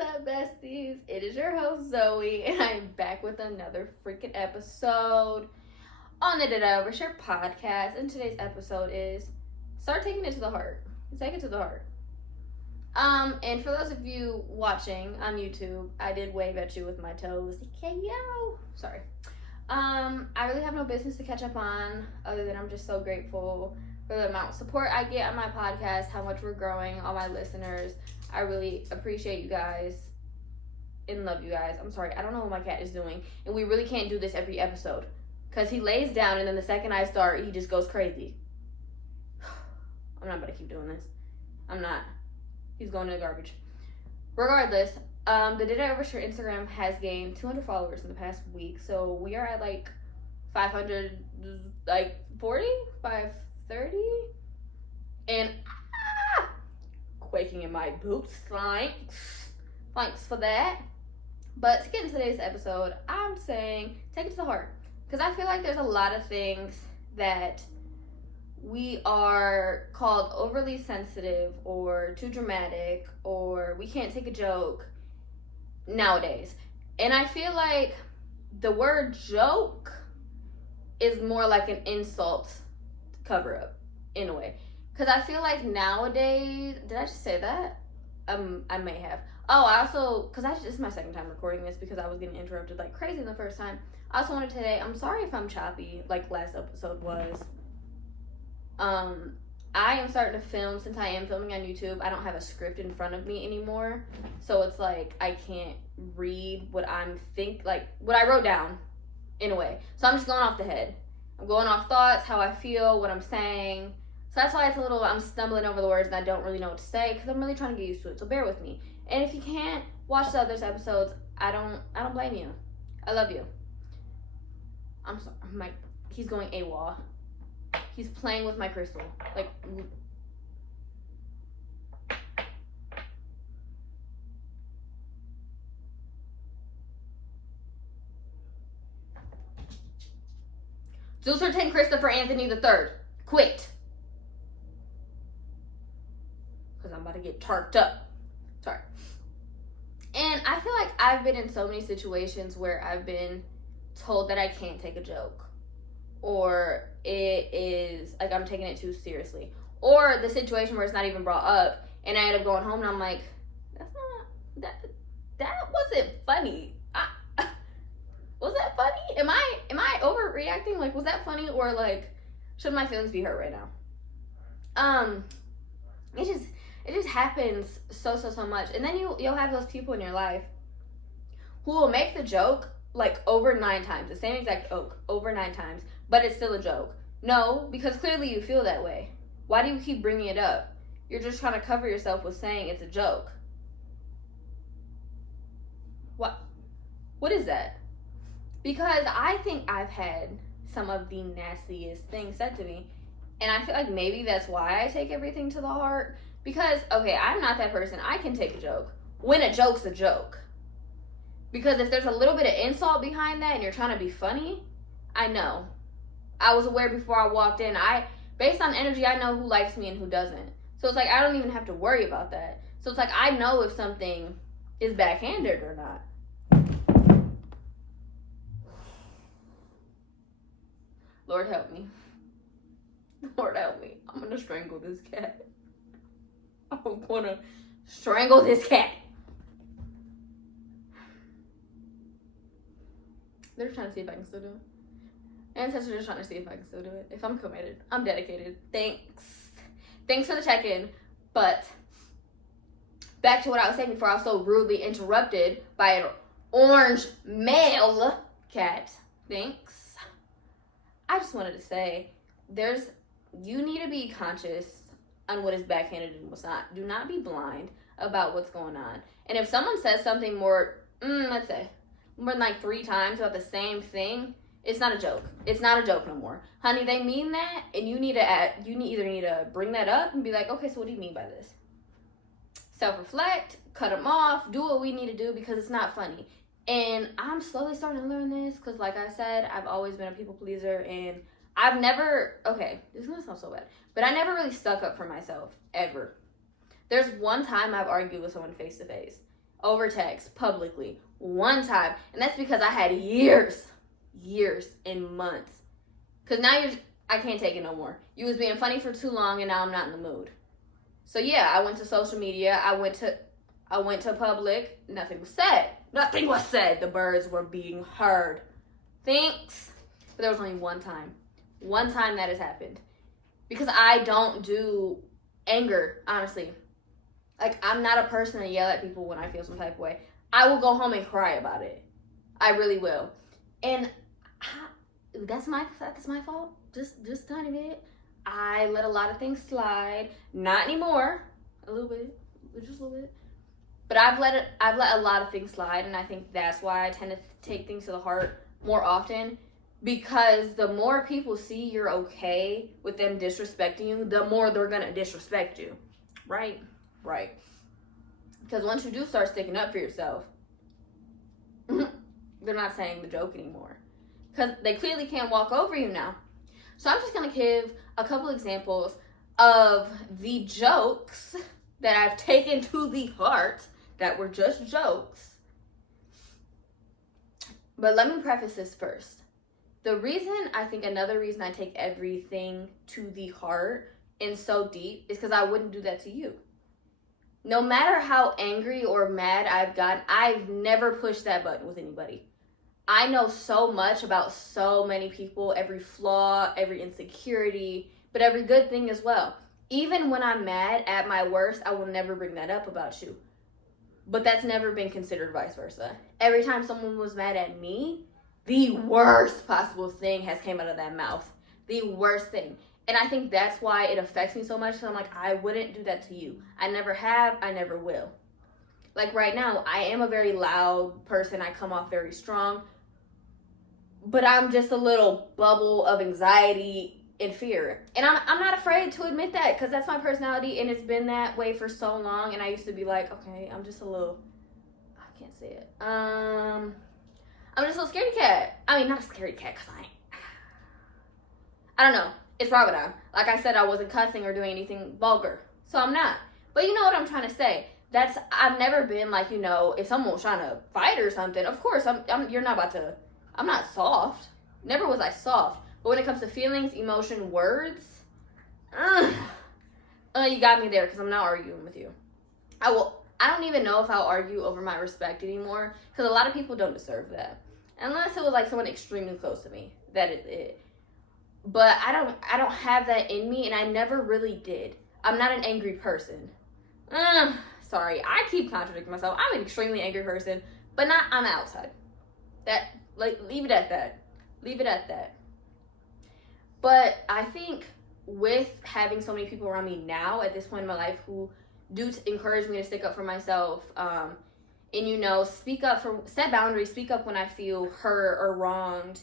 up, besties? It is your host, Zoe, and I'm back with another freaking episode on the DidIOversharePod podcast. And today's episode is start taking it to the heart. Take it to the heart. And for those of you watching on YouTube, I did wave at you with my toes. Okay, yo. Sorry. I really have no business to catch up on, other than I'm just so grateful for the amount of support I get on my podcast, how much we're growing, all my listeners. I really appreciate you guys and love you guys. I'm sorry, I don't know what my cat is doing, and we really can't do this every episode, because he lays down, and then the second I start, he just goes crazy. I'm not about to keep doing this. I'm not. He's going in the garbage. Regardless, the Did I Overshare Instagram has gained 200 followers in the past week, so we are at like 500, like 40, 530, and quaking in my boots. Thanks for that. But to get into today's episode, I'm saying take it to the heart, because I feel like there's a lot of things that we are called overly sensitive or too dramatic, or we can't take a joke nowadays. And I feel like the word joke is more like an insult cover up in a way. Because I feel like nowadays, did I just say that? I may have. Oh, I also, because this is my second time recording this because I was getting interrupted like crazy the first time. I also wanted today, I'm sorry if I'm choppy like last episode was. I am starting to film. Since I am filming on YouTube, I don't have a script in front of me anymore. So it's like I can't read what what I wrote down in a way. So I'm just going off the head. I'm going off thoughts, how I feel, what I'm saying. So that's why it's I'm stumbling over the words and I don't really know what to say, because I'm really trying to get used to it. So bear with me. And if you can't watch the other episodes, I don't blame you. I love you. I'm sorry. He's going AWOL. He's playing with my crystal. Like, Zulcertain Christopher Anthony III. Quit. Because I'm about to get tarped up. Sorry. And I feel like I've been in so many situations where I've been told that I can't take a joke, or it is like I'm taking it too seriously, or the situation where it's not even brought up and I end up going home and I'm like, that wasn't funny. Was that funny? Am I overreacting? Like, was that funny, or like should my feelings be hurt right now? It just happens so much. And then you'll have those people in your life who will make the joke like over 9 times, the same exact joke over 9 times, but it's still a joke. No, because clearly you feel that way. Why do you keep bringing it up? You're just trying to cover yourself with saying it's a joke. What is that? Because I think I've had some of the nastiest things said to me, and I feel like maybe that's why I take everything to the heart. Because, okay, I'm not that person. I can take a joke when a joke's a joke. Because if there's a little bit of insult behind that and you're trying to be funny, I know. I was aware before I walked in. Based on energy, I know who likes me and who doesn't. So it's like I don't even have to worry about that. So it's like I know if something is backhanded or not. Lord help me. Lord help me. I'm going to strangle this cat. I'm going to strangle this cat. They're trying to see if I can still do it. Ancestors are trying to see if I can still do it. If I'm committed, I'm dedicated. Thanks for the check-in. But back to what I was saying before I was so rudely interrupted by an orange male cat. Thanks. I just wanted to say, you need to be conscious on what is backhanded and what's not. Do not be blind about what's going on. And if someone says something more, let's say, more than like 3 times about the same thing, it's not a joke. It's not a joke no more. Honey, they mean that, and you either need to bring that up and be like, okay, so what do you mean by this? Self-reflect, cut them off, do what we need to do, because it's not funny. And I'm slowly starting to learn this, because like I said, I've always been a people pleaser, and I've never, okay, this is going to sound so bad, but I never really stuck up for myself, ever. There's one time I've argued with someone face to face. over text publicly one time, and that's because I had years and months. Because now I can't take it no more. You was being funny for too long, and now I'm not in the mood. So yeah, I went to social media. I went to public. Nothing was said. Nothing was said. The birds were being heard. Thanks. But there was only one time that has happened, because I don't do anger, honestly. Like, I'm not a person to yell at people when I feel some type of way. I will go home and cry about it. I really will. And that's my fault. Just tiny bit. I let a lot of things slide. Not anymore. A little bit. Just a little bit. But I've let a lot of things slide, and I think that's why I tend to take things to the heart more often. Because the more people see you're okay with them disrespecting you, the more they're gonna disrespect you. Right? Right. Because once you do start sticking up for yourself, they're not saying the joke anymore. Because they clearly can't walk over you now. So I'm just going to give a couple examples of the jokes that I've taken to the heart that were just jokes. But let me preface this first. Another reason I take everything to the heart and so deep is because I wouldn't do that to you. No matter how angry or mad I've gotten, I've never pushed that button with anybody. I know so much about so many people, every flaw, every insecurity, but every good thing as well. Even when I'm mad at my worst, I will never bring that up about you. But that's never been considered vice versa. Every time someone was mad at me, the worst possible thing has came out of that mouth. The worst thing. And I think that's why it affects me so much. So I'm like, I wouldn't do that to you. I never have. I never will. Like right now, I am a very loud person. I come off very strong. But I'm just a little bubble of anxiety and fear. And I'm not afraid to admit that, because that's my personality. And it's been that way for so long. And I used to be like, okay, I'm just a little, I can't say it. I'm just a little scaredy cat. I mean, not a scaredy cat, because I don't know. It's Ramadan. Like I said, I wasn't cussing or doing anything vulgar. So I'm not. But you know what I'm trying to say. I've never been like, if someone was trying to fight or something, of course, I'm not soft. Never was I soft. But when it comes to feelings, emotion, words, you got me there, because I'm not arguing with you. I don't even know if I'll argue over my respect anymore, because a lot of people don't deserve that. Unless it was like someone extremely close to me. That is it. But I don't have that in me, and I never really did. I'm not an angry person. Sorry, I keep contradicting myself. I'm an extremely angry person, but not on the outside. Leave it at that. Leave it at that. But I think with having so many people around me now at this point in my life who do encourage me to stick up for myself, and set boundaries, speak up when I feel hurt or wronged,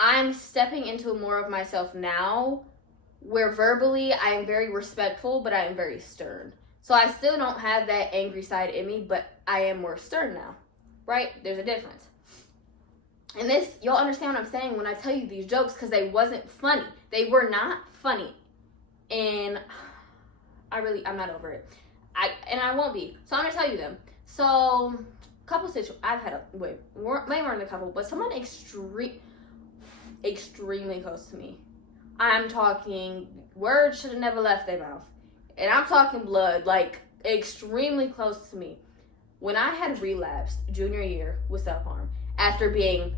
I'm stepping into more of myself now, where verbally I am very respectful, but I am very stern. So I still don't have that angry side in me, but I am more stern now, right? There's a difference. And this, you'll understand what I'm saying when I tell you these jokes, because they wasn't funny. They were not funny. And I'm not over it. I won't be. So I'm going to tell you them. So, I've had way more than a couple, but someone extremely close to me. I'm talking words should have never left their mouth. And I'm talking blood, like extremely close to me. When I had relapsed junior year with self-harm, after being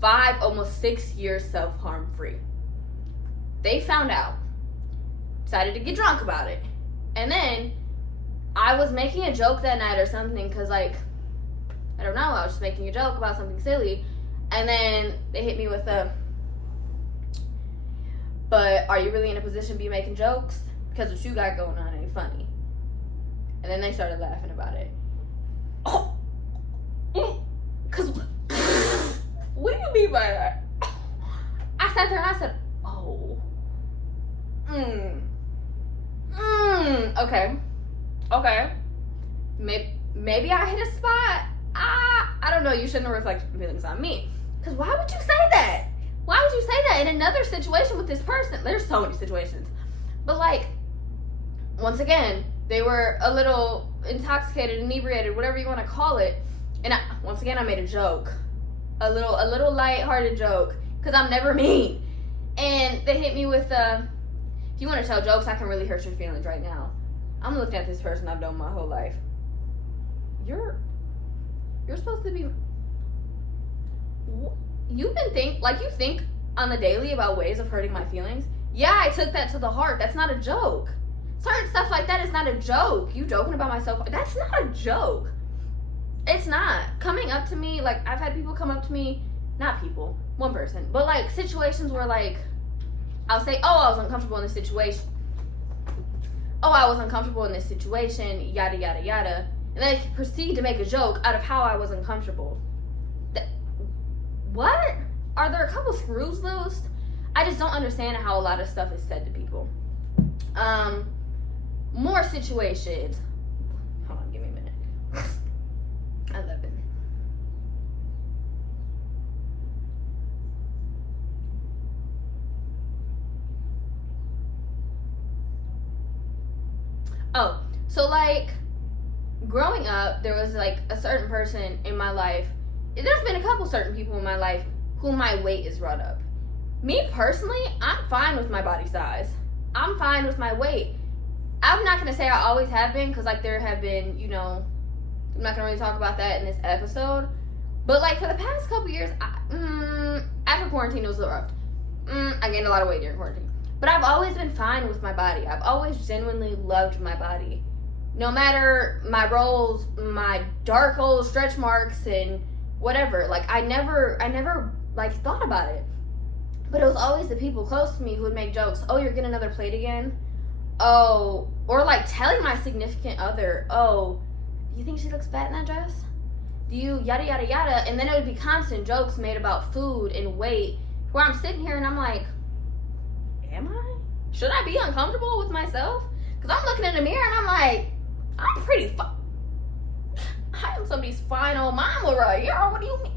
5, almost 6 years self-harm free, they found out, decided to get drunk about it. And then I was making a joke that night or something, because I don't know, I was just making a joke about something silly. And then they hit me with but are you really in a position to be making jokes? Because what you got going on ain't funny. And then they started laughing about it. Because, what do you mean by that? I sat there and I said, okay. Maybe I hit a spot. I don't know, you shouldn't have reflected feelings on me. Because why would you say that? Why would you say that in another situation with this person? There's so many situations. But once again, They were a little intoxicated, inebriated, whatever you want to call it. And once again, I made a joke. A little light-hearted joke. Because I'm never mean. And they hit me with, if you want to tell jokes, I can really hurt your feelings right now. I'm looking at this person I've known my whole life. You're supposed to be... You think on the daily about ways of hurting my feelings. Yeah, I took that to the heart. That's not a joke. Certain stuff like that is not a joke. You joking about myself, that's not a joke. It's not. Coming up to me, like, I've had people come up to me, not people, one person, but like situations where like, I'll say, oh, I was uncomfortable in this situation. Oh, I was uncomfortable in this situation, yada, yada, yada. And then I proceed to make a joke out of how I was uncomfortable. What? Are there a couple screws loose? I just don't understand how a lot of stuff is said to people. More situations. Hold on, give me a minute. 11. Oh, so like growing up, there was like a certain person in my life. There's been a couple certain people in my life who my weight is brought up. Me personally, I'm fine with my body size. I'm fine with my weight. I'm not going to say I always have been, because like there have been, you know, I'm not going to really talk about that in this episode. But like for the past couple years, after quarantine it was a little rough. I gained a lot of weight during quarantine. But I've always been fine with my body. I've always genuinely loved my body. No matter my rolls, my dark old stretch marks and whatever. Like I never like thought about it. But it was always the people close to me who would make jokes. Oh, you're getting another plate again? Oh, or like telling my significant other, oh, do you think she looks fat in that dress? Do you yada yada yada? And then it would be constant jokes made about food and weight, where I'm sitting here and I'm like, am I? Should I be uncomfortable with myself? Because I'm looking in the mirror and I'm like, I'm pretty I am somebody's fine old mama right here. What do you mean?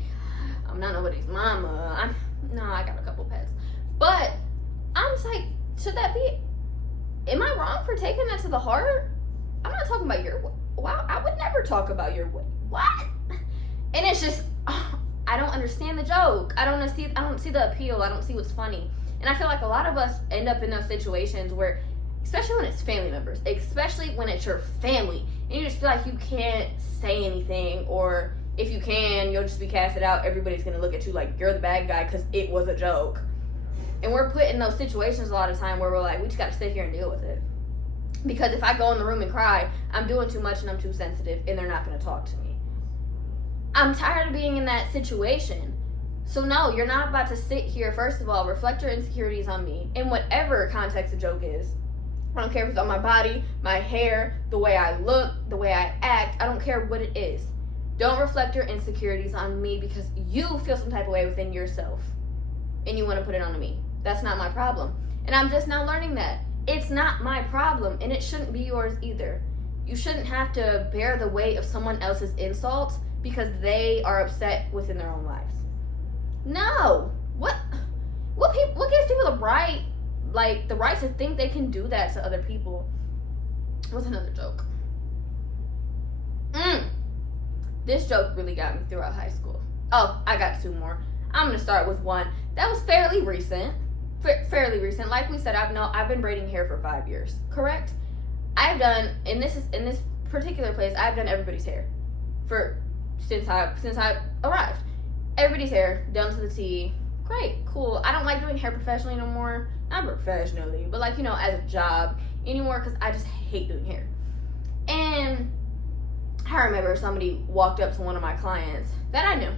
I'm not nobody's mama. I got a couple pets. But I'm just like, should that be... Am I wrong for taking that to the heart? I'm not talking about your weight. Wow, I would never talk about your weight. What? And it's just, I don't understand the joke. I don't see the appeal. I don't see what's funny. And I feel like a lot of us end up in those situations where, especially when it's family members, especially when it's your family, and you just feel like you can't say anything, or if you can, you'll just be casted out. Everybody's going to look at you like you're the bad guy because it was a joke. And we're put in those situations a lot of time where we're like, we just got to sit here and deal with it. Because if I go in the room and cry, I'm doing too much and I'm too sensitive and they're not going to talk to me. I'm tired of being in that situation. So no, you're not about to sit here. First of all, reflect your insecurities on me in whatever context the joke is. I don't care if it's on my body, my hair, the way I look, the way I act. I don't care what it is. Don't reflect your insecurities on me because you feel some type of way within yourself and you want to put it on me. That's not my problem. And I'm just now learning that. It's not my problem, and it shouldn't be yours either. You shouldn't have to bear the weight of someone else's insults because they are upset within their own lives. No. What gives people the right, like, the right to think they can do that to other people? What's another joke? This joke really got me throughout high school. Oh, I got two more. I'm going to start with one that was fairly recent. Fairly recent. Like we said, I've been braiding hair for 5 years. Correct? I've done in this particular place. I've done everybody's hair since I arrived. Everybody's hair done to the T. Great, cool. I don't like doing hair professionally no more. Not professionally, but like, you know, as a job anymore because I just hate doing hair. And I remember somebody walked up to one of my clients that I knew,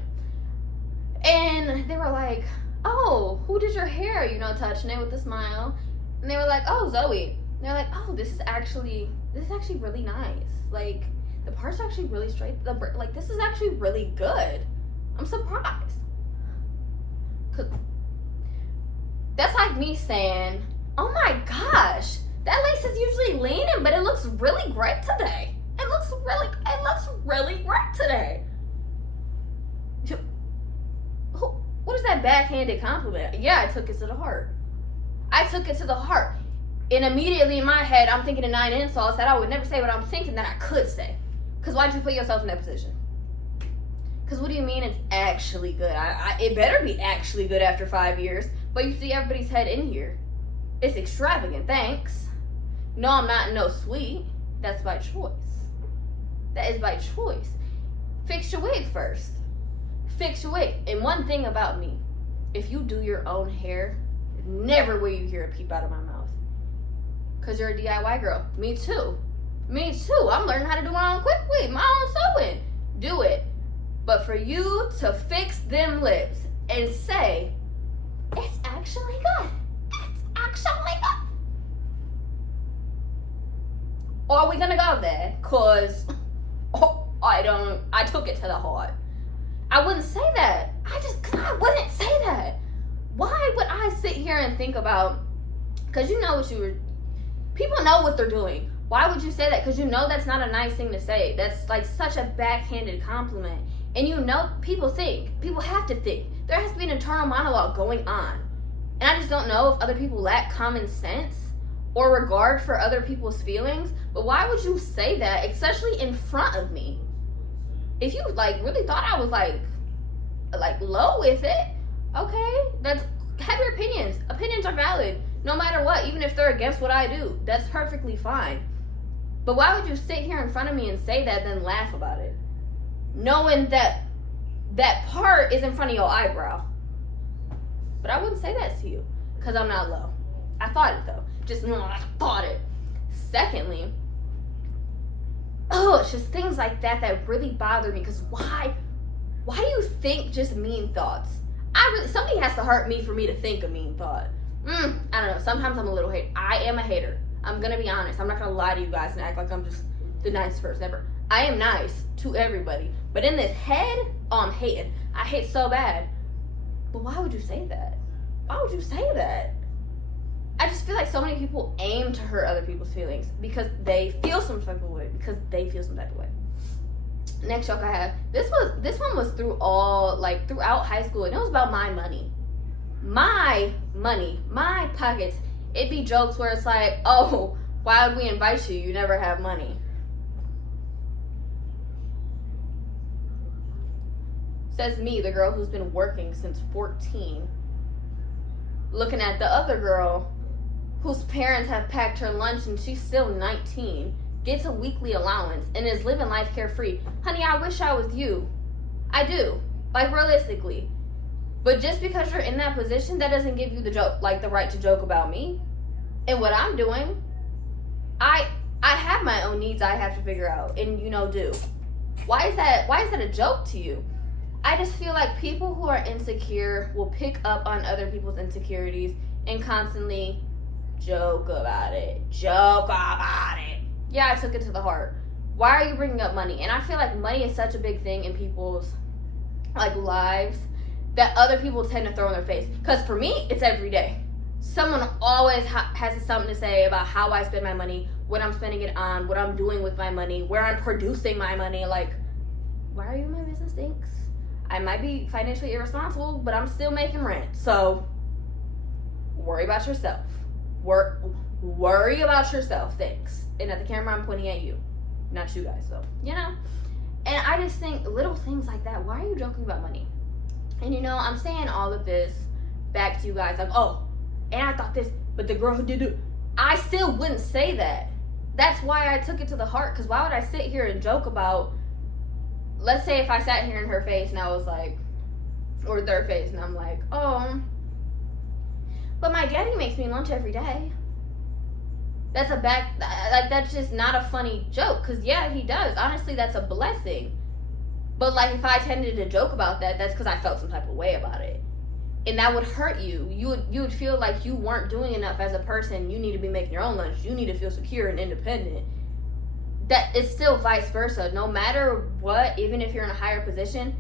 and they were like, oh, who did your hair? You know, touching it with a smile. And they were like, oh, Zoe. And they're like, oh, this is actually really nice. Like, the parts are actually really straight. Like, this is actually really good. I'm surprised. 'Cause that's like me saying, oh my gosh, that lace is usually leaning, but it looks really great today. It looks really great today. What is that backhanded compliment? Yeah, I took it to the heart. And immediately in my head, I'm thinking of 9 insults that I would never say what I'm thinking that I could say. Because why'd you put yourself in that position? Because what do you mean it's actually good? It better be actually good after 5 years. But you see everybody's head in here. It's extravagant, thanks. No, I'm not no sweet. That's by choice. That is by choice. Fix your wig first. Fix your wig. And one thing about me, if you do your own hair, never will you hear a peep out of my mouth. Because you're a DIY girl. Me too. Me too. I'm learning how to do my own quick wig, my own sewing. Do it. But for you to fix them lips and say, it's actually good. It's actually good. Or are we gonna go there? Cause I took it to the heart. I wouldn't say that. I wouldn't say that. Why would I sit here and think about, cause you know people know what they're doing. Why would you say that? Cause you know that's not a nice thing to say. That's like such a backhanded compliment. And you know, people have to think. There has to be an internal monologue going on. And I just don't know if other people lack common sense or regard for other people's feelings. But why would you say that, especially in front of me? If you like really thought I was like low with it, okay, have your opinions. Opinions are valid, no matter what, even if they're against what I do. That's perfectly fine. But why would you sit here in front of me and say that, then laugh about it? Knowing that part is in front of your eyebrow. But I wouldn't say that to you, because I'm not low. I thought it though. I thought it. Secondly, it's just things like that really bother me, because why do you think just mean thoughts? Somebody has to hurt me for me to think a mean thought. I don't know. Sometimes I'm a little hater. I am a hater. I'm going to be honest. I'm not going to lie to you guys and act like I'm just the nicest person ever. I am nice to everybody. But in this head, I'm hating. I hate so bad. But why would you say that? Why would you say that? I just feel like so many people aim to hurt other people's feelings because they feel some type of way. Next joke I have. This one was throughout high school, and it was about my money. My money, my pockets. It'd be jokes where it's like, oh, why would we invite you? You never have money. Says me, the girl who's been working since 14. Looking at the other girl whose parents have packed her lunch and she's still 19, gets a weekly allowance, and is living life carefree. Honey, I wish I was you. I do. Like, realistically. But just because you're in that position, that doesn't give you the right to joke about me and what I'm doing. I have my own needs I have to figure out and do. Why is that a joke to you? I just feel like people who are insecure will pick up on other people's insecurities and constantly joke about it. Yeah, I took it to the heart. Why are you bringing up money? And I feel like money is such a big thing in people's lives that other people tend to throw in their face. Because for me, it's every day. Someone always has something to say about how I spend my money, what I'm spending it on, what I'm doing with my money, where I'm producing my money. Like, why are you in my business? Thanks. I might be financially irresponsible, but I'm still making rent. So, worry about yourself. Worry about yourself. Thanks. And at the camera, I'm pointing at you. Not you guys, though. And I just think little things like that. Why are you joking about money? And I'm saying all of this back to you guys. Like, oh, and I thought this, but the girl who did it. I still wouldn't say that. That's why I took it to the heart. Because why would I sit here and joke about, let's say if I sat here in her face and I was like, or their face, and I'm like, oh, but my daddy makes me lunch every day. That's just not a funny joke. Because, yeah, he does. Honestly, that's a blessing. But, if I tended to joke about that, that's because I felt some type of way about it. And that would hurt you. You would feel like you weren't doing enough as a person. You need to be making your own lunch. You need to feel secure and independent. That it's still vice versa. No matter what, even if you're in a higher position,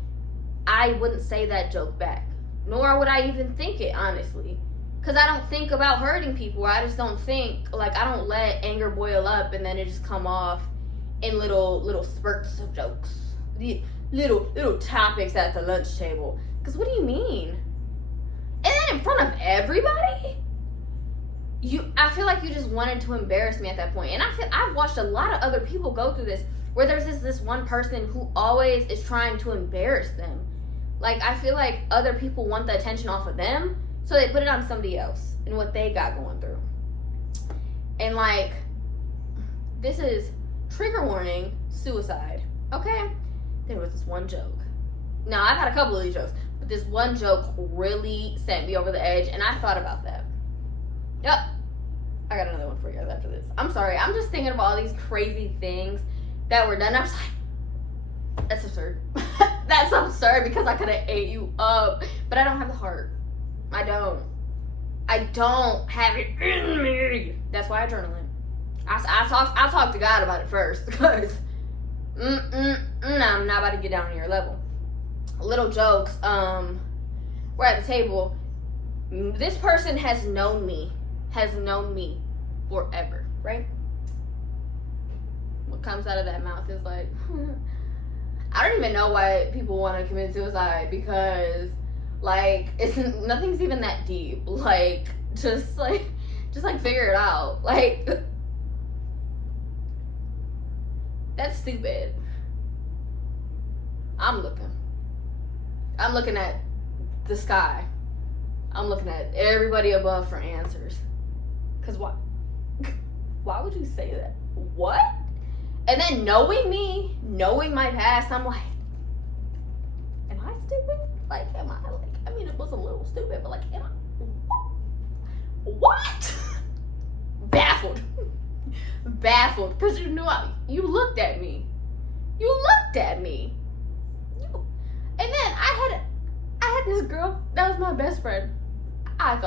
I wouldn't say that joke back. Nor would I even think it, honestly. Because I don't think about hurting people. I just don't think, I don't let anger boil up and then it just come off in little spurts of jokes. Little topics at the lunch table. Because what do you mean? And then in front of everybody? I feel like you just wanted to embarrass me at that point. And I've watched a lot of other people go through this, where there's this one person who always is trying to embarrass them. Like, I feel like other people want the attention off of them, so they put it on somebody else and what they got going through. And like, this is trigger warning, suicide. Okay? There was this one joke. Now, I've had a couple of these jokes, but this one joke really sent me over the edge, and I thought about that. Yep. I got another one for you guys after this. I'm sorry. I'm just thinking of all these crazy things that were done. I was like, that's absurd. That's absurd, because I could have ate you up. But I don't have the heart. I don't have it in me. That's why I journal it. I'll talk to God about it first, because I'm not about to get down on your level. Little jokes. We're at the table. This person has known me forever, right? What comes out of that mouth is like, I don't even know why people want to commit suicide, because like nothing's even that deep. Like, just figure it out. Like, that's stupid. I'm looking at the sky. I'm looking at everybody above for answers. Cause why would you say that? What? And then knowing my past, I'm like, am I stupid? Like, I mean, it was a little stupid, but like, am I? What? Baffled. Cause you looked at me. And then I had this girl that was my best friend. I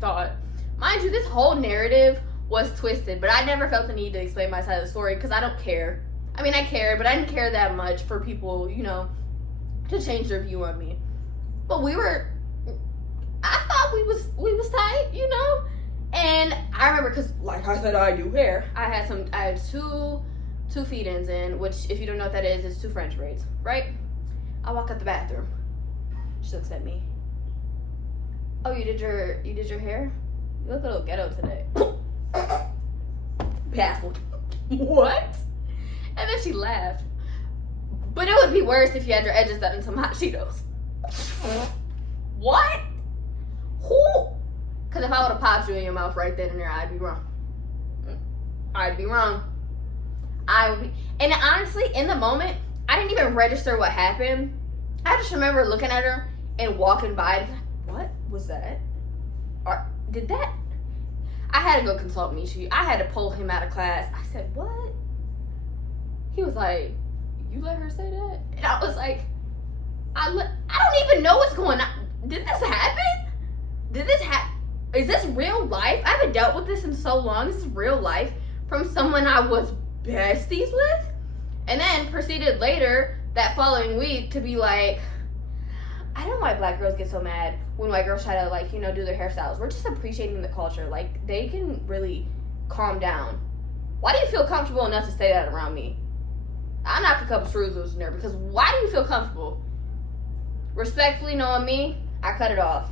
thought. Mind you, this whole narrative was twisted, but I never felt the need to explain my side of the story, because I don't care. I mean, I care, but I didn't care that much for people, to change their view on me. But I thought we was tight, And I remember, because like I said, I do hair. I had two feed-ins in, which, if you don't know what that is, it's 2 French braids, right? I walk out the bathroom. She looks at me. Oh, you did your hair? You look a little ghetto today. Baffled. What? And then she laughed. But it would be worse if you had your edges done in some hot Cheetos. What? Who? Because if I would have popped you in your mouth right then and there, I'd be wrong. And honestly, in the moment, I didn't even register what happened. I just remember looking at her and walking by and like, what was that? Or did that? I had to go consult Michi. I had to pull him out of class. I said, what? He was like, you let her say that? And I was like, I don't even know what's going on. Did this happen? Is this real life? I haven't dealt with this in so long. This is real life from someone I was besties with? And then proceeded later that following week to be like, I don't know why black girls get so mad when white girls try to, do their hairstyles. We're just appreciating the culture. Like, they can really calm down. Why do you feel comfortable enough to say that around me? I knocked a couple screws loose in there, because why do you feel comfortable? Respectfully knowing me, I cut it off.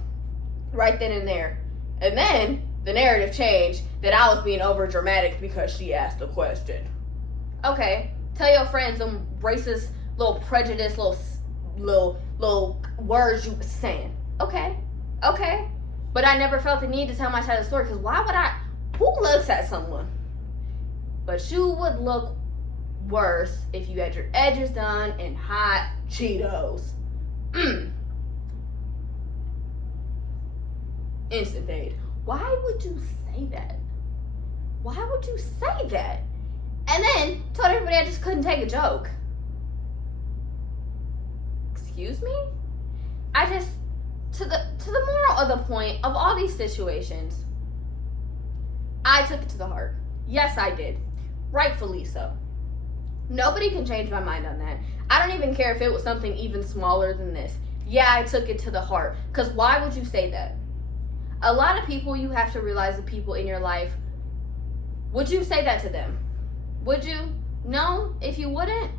Right then and there. And then the narrative changed that I was being over dramatic because she asked a question. Okay, tell your friends them racist, little prejudice, little words you was saying. Okay. But I never felt the need to tell my side of the story, because why would I? Who looks at someone? But you would look worse if you had your edges done in hot Cheetos. Instant fade. Why would you say that? And then told everybody I just couldn't take a joke. Excuse me? To the moral of the point of all these situations, I took it to the heart. Yes, I did. Rightfully so. Nobody can change my mind on that. I don't even care if it was something even smaller than this. Yeah, I took it to the heart. Because why would you say that? A lot of people, you have to realize the people in your life, would you say that to them? Would you? No? If you wouldn't?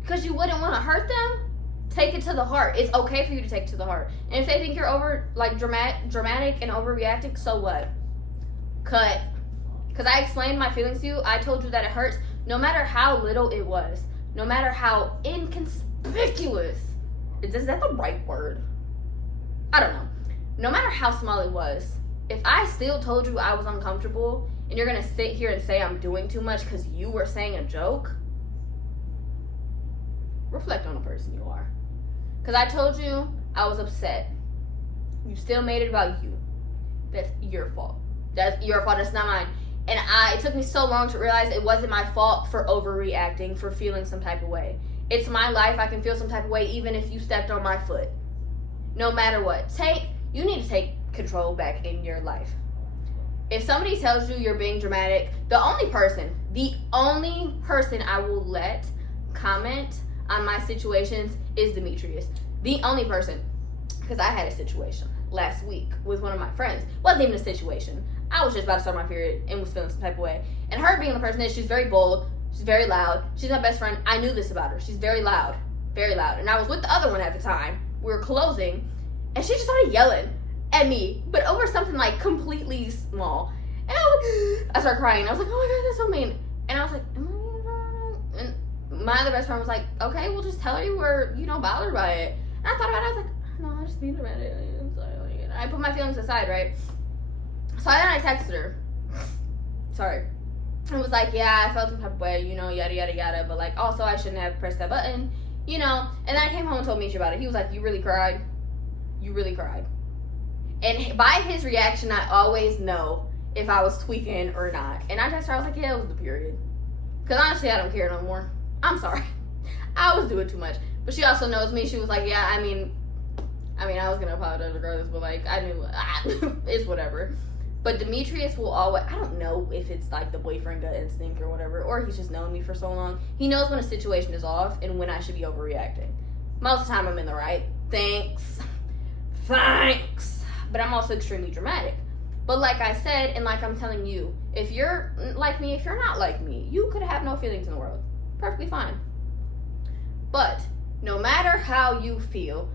Because you wouldn't want to hurt them? Take it to the heart. It's okay for you to take it to the heart. And if they think you're over, dramatic and overreacting, so what? Cut. Because I explained my feelings to you. I told you that it hurts no matter how little it was. No matter how inconspicuous. Is that the right word? I don't know. No matter how small it was, if I still told you I was uncomfortable and you're going to sit here and say I'm doing too much because you were saying a joke, reflect on the person you are. Because I told you I was upset. You still made it about you. That's your fault. That's your fault. That's not mine. And it took me so long to realize it wasn't my fault for overreacting, for feeling some type of way. It's my life. I can feel some type of way even if you stepped on my foot. No matter what. You need to take control back in your life. If somebody tells you you're being dramatic, the only person I will let comment on my situations is Demetrius. The only person. Because I had a situation last week with one of my friends. Wasn't even a situation. I was just about to start my period and was feeling some type of way. And her being the person that she's very bold, she's very loud. She's my best friend. I knew this about her. She's very loud. Very loud. And I was with the other one at the time. We were closing. And she just started yelling at me. But over something like completely small. And I started crying. I was like, oh my God, that's so mean. And I was like, am I being dramatic? And my other best friend was like, okay, we'll just tell her you were, bothered by it. And I thought about it. I was like, no, I'm just being dramatic. I'm sorry. I put my feelings aside, right? So then I texted her. Sorry. And was like, yeah, I felt some type of way, yada, yada, yada. But, like, also I shouldn't have pressed that button, And then I came home and told Misha about it. He was like, you really cried? You really cried? And by his reaction, I always know if I was tweaking or not. And I texted her. I was like, yeah, it was the period. Because honestly, I don't care no more. I'm sorry. I was doing too much. But she also knows me. She was like, yeah, I mean, I was going to apologize regardless. But, like, I knew. It's whatever. But Demetrius will always, I don't know if it's like the boyfriend gut instinct or whatever, or he's just known me for so long. He knows when a situation is off and when I should be overreacting. Most of the time I'm in the right. Thanks. But I'm also extremely dramatic. But like I said, and like I'm telling you, if you're like me, if you're not like me, you could have no feelings in the world. Perfectly fine. But no matter how you feel,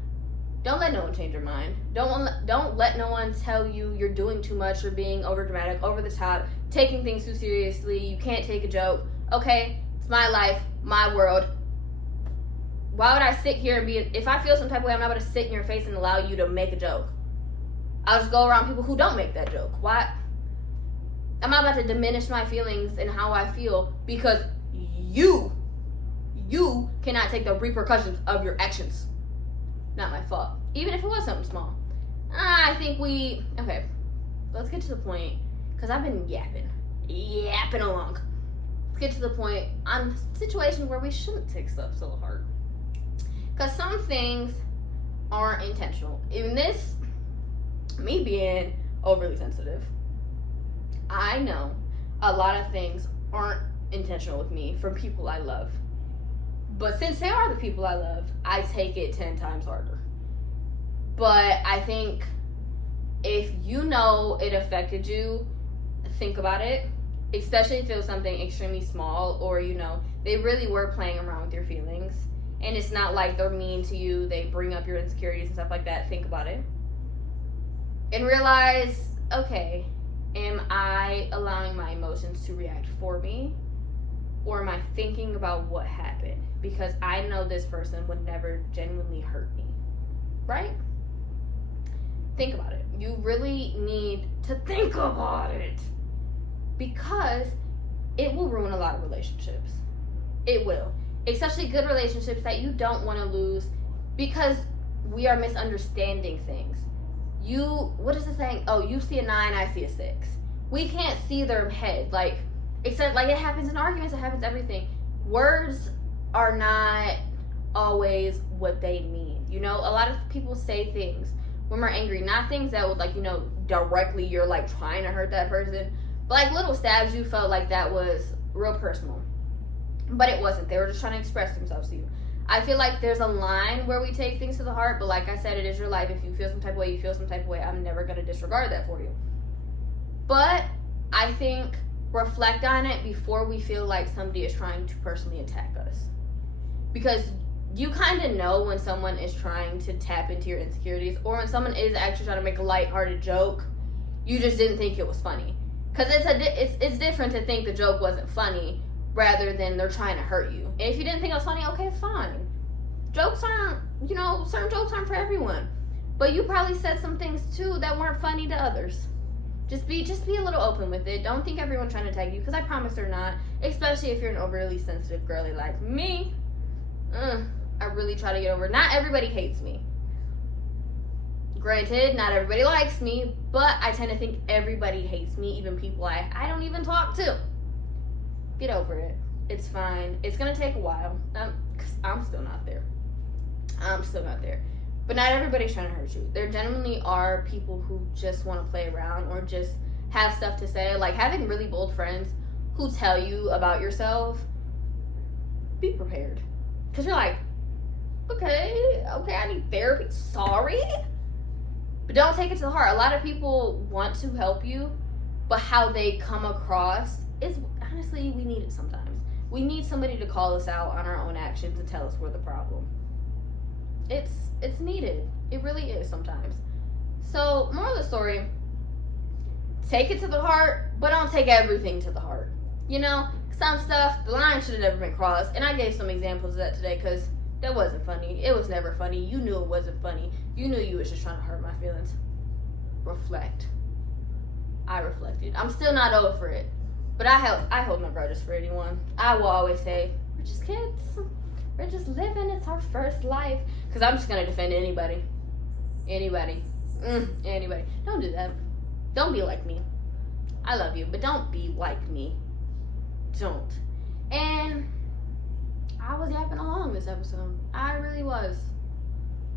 don't let no one change your mind. Don't let no one tell you you're doing too much or being over dramatic, over the top, taking things too seriously. You can't take a joke. Okay, it's my life, my world. Why would I sit here and if I feel some type of way, I'm not going to sit in your face and allow you to make a joke. I'll just go around people who don't make that joke. Why? I'm not about to diminish my feelings and how I feel because you cannot take the repercussions of your actions. Not my fault. Even if it was something small. I think okay, let's get to the point, because I've been yapping along. Let's get to the point on situations where we shouldn't take stuff so hard. Because some things aren't intentional. Even this, me being overly sensitive, I know a lot of things aren't intentional with me from people I love. But since they are the people I love, I take it 10 times harder. But I think if you know it affected you, think about it. Especially if it was something extremely small or, they really were playing around with your feelings. And it's not like they're mean to you. They bring up your insecurities and stuff like that. Think about it. And realize, okay, am I allowing my emotions to react for me? Or am I thinking about what happened? Because I know this person would never genuinely hurt me. Right? Think about it. You really need to think about it. Because it will ruin a lot of relationships. It will. Especially good relationships that you don't want to lose because we are misunderstanding things. What is the saying? Oh, you see a 9, I see a 6. We can't see their head. Except it happens in arguments, it happens everything. Words are not always what they mean. A lot of people say things when we're angry, not things that would directly you're trying to hurt that person, but little stabs you felt like that was real personal. But it wasn't. They were just trying to express themselves to you. I feel like there's a line where we take things to the heart, but like I said, it is your life. If you feel some type of way, you feel some type of way. I'm never going to disregard that for you. But I think reflect on it before we feel like somebody is trying to personally attack us. Because you kind of know when someone is trying to tap into your insecurities or when someone is actually trying to make a lighthearted joke, you just didn't think it was funny. Because it's different to think the joke wasn't funny rather than they're trying to hurt you. And if you didn't think it was funny, okay, fine. Jokes aren't, certain jokes aren't for everyone. But you probably said some things too that weren't funny to others. Just be a little open with it. Don't think everyone's trying to tag you, because I promise they're not. Especially if you're an overly sensitive girly like me. I really try to get over it. Not everybody hates me. Granted, not everybody likes me, but I tend to think everybody hates me, even people I don't even talk to. Get over it. It's fine. It's gonna take a while. Because I'm still not there. But not everybody's trying to hurt you. There genuinely are people who just want to play around or just have stuff to say. Like, having really bold friends who tell you about yourself, be prepared. Because you're like, okay, I need therapy. Sorry? But don't take it to the heart. A lot of people want to help you, but how they come across is, honestly, we need it sometimes. We need somebody to call us out on our own actions and tell us we're the problem. It's needed. It really is sometimes. So, moral of the story, take it to the heart, but don't take everything to the heart. Some stuff, the line should have never been crossed. And I gave some examples of that today because that wasn't funny. It was never funny. You knew it wasn't funny. You knew you was just trying to hurt my feelings. Reflect. I reflected. I'm still not over it. But I hold no grudges for anyone. I will always say, we're just kids. We're just living. It's our first life. Because I'm just going to defend anybody. Anybody. Don't do that. Don't be like me. I love you, but don't be like me. Don't. And I was yapping along this episode. I really was.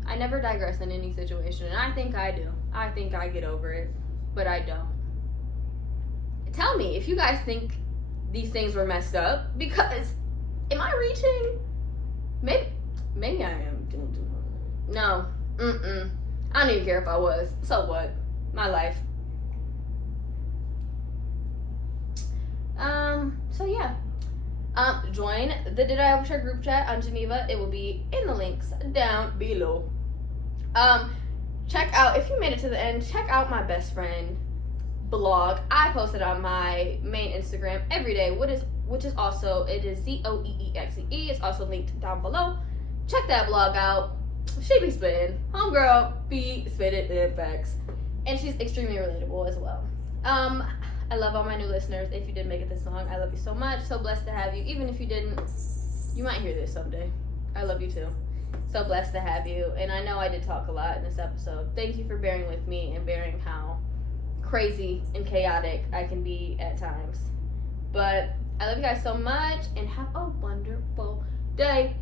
I never digress in any situation, and I think I do. I think I get over it, but I don't. Tell me if you guys think these things were messed up, because am I reaching? Maybe I am. No. I don't even care if I was. So what? My life. So yeah. Join the Did I Overshare group chat on Geneva. It will be in the links down below. Check out, if you made it to the end, check out my best friend blog. I post it on my main Instagram every day, which is also, it is ZOEEXE. It's also linked down below. Check that blog out. She be spitting. Homegirl be spitting in facts. And she's extremely relatable as well. I love all my new listeners. If you did make it this long, I love you so much. So blessed to have you. Even if you didn't, you might hear this someday. I love you too. So blessed to have you. And I know I did talk a lot in this episode. Thank you for bearing with me and bearing how crazy and chaotic I can be at times. But I love you guys so much and have a wonderful day.